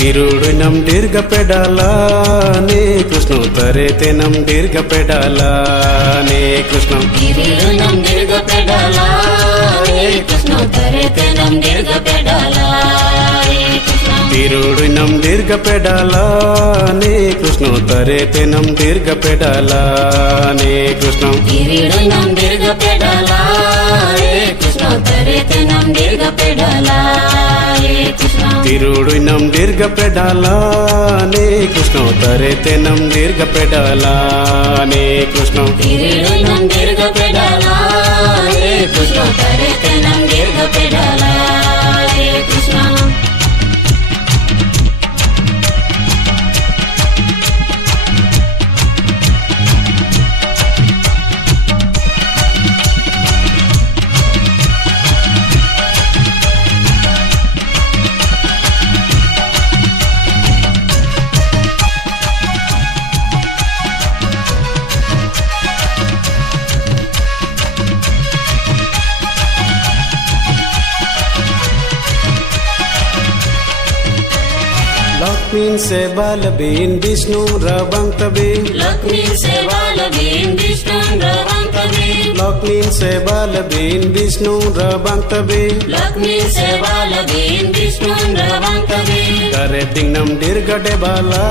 తిరుడునం దీర్ఘ పెడాలనే కృష్ణం తరేతేనం దీర్ఘ పెడాలనే కృష్ణం తిరుడునం దీర్ఘ పెడాలనే కృష్ణం తరేతేనం దీర్ఘ పెడాలనే కృష్ణం తిరుడునం దీర్ఘ పెడాలనే కృష్ణం తరేతేనం దీర్ఘ పెడాలనే కృష్ణం తిరుడునం దీర్ఘ పెడాలనే కృష్ణం తరేతేనం దీర్ఘ పెడాలనే కృష్ణం తిరుడునం దీర్ఘ పెడాలనే కృష్ణం తరేతేనం దీర్ఘ పెడాలనే కృష్ణం తిరుడునం దీర్ఘ పెడాలనే కృష్ణం తరేతేనం దీర్ఘ పెడాలనే కృష్ణం लक्ष्मीन से बालबीन विष्णु रवंतबी लक्ष्मीन से बालबीन विष्णु रवंतबी लक्ष्मीन से बालबीन विष्णु रवंतबी लक्ष्मीन से बालबीन विष्णु रवंतबी करे डिंगनम दीर्घ डेबाला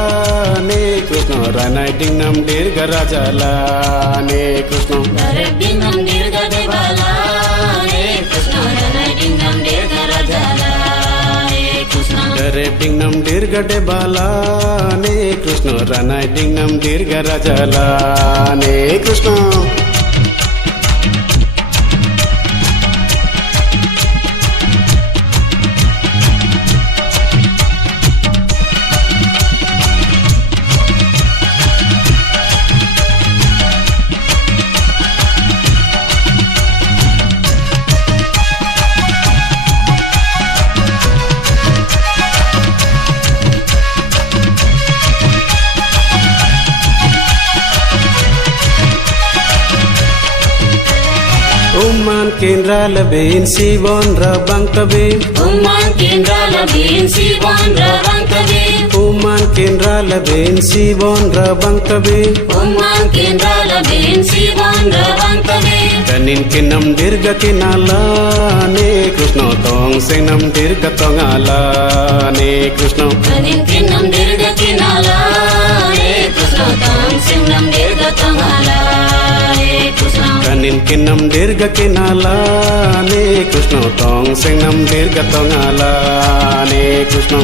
ने कृष्ण रानाय डिंगनम दीर्घ राजाला ने कृष्ण करे डिंगनम दीर्घ डेबाला ने कृष्ण रानाय डिंगनम दीर्घ राजाला करे डिंगनम दीर्घ डेबाला ने कृष्ण रानाय डिंगनम दीर्घ राजाला ने Krishna Umman kindral bin sibon rabang tabi Umman kindral bin sibon rabang tabi Umman kindral bin sibon rabang tabi Umman kindral bin sibon rabang tabi Kanin kinam dirga kinala ne Krishna tong singnam dirga tongala ne Krishna Kanin kinam dirga kinala ne Krishna tong singnam dirga tongala ne Krishna Kanin kinam dirga kinala ne Krishna tong singnam dirga tongala ne Krishna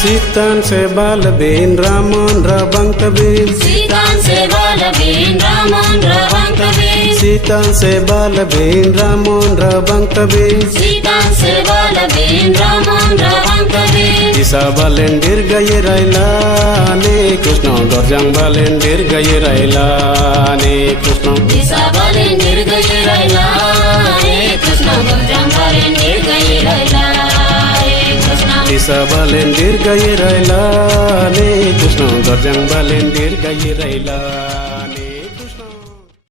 सीतान से बालबीन रामन रबंग तबी सीतान से बालबीन रामन रबंग तबी सीतान से बालबीन रामन रबंग तबी सीतान से बालबीन रामन रबंग तबी ईसा बालेन दीर्घ ये रायला ने कृष्ण गरजंग बालेन दीर्घ ये रायला ने कृष्ण ईसा बालेन दीर्घ ये रायला ने कृष्ण गरजंग बालेन दीर्घ ये रायला ईसा बालेन दीर्घ ये रायला ने कृष्ण गरजंग बालेन दीर्घ ये रायला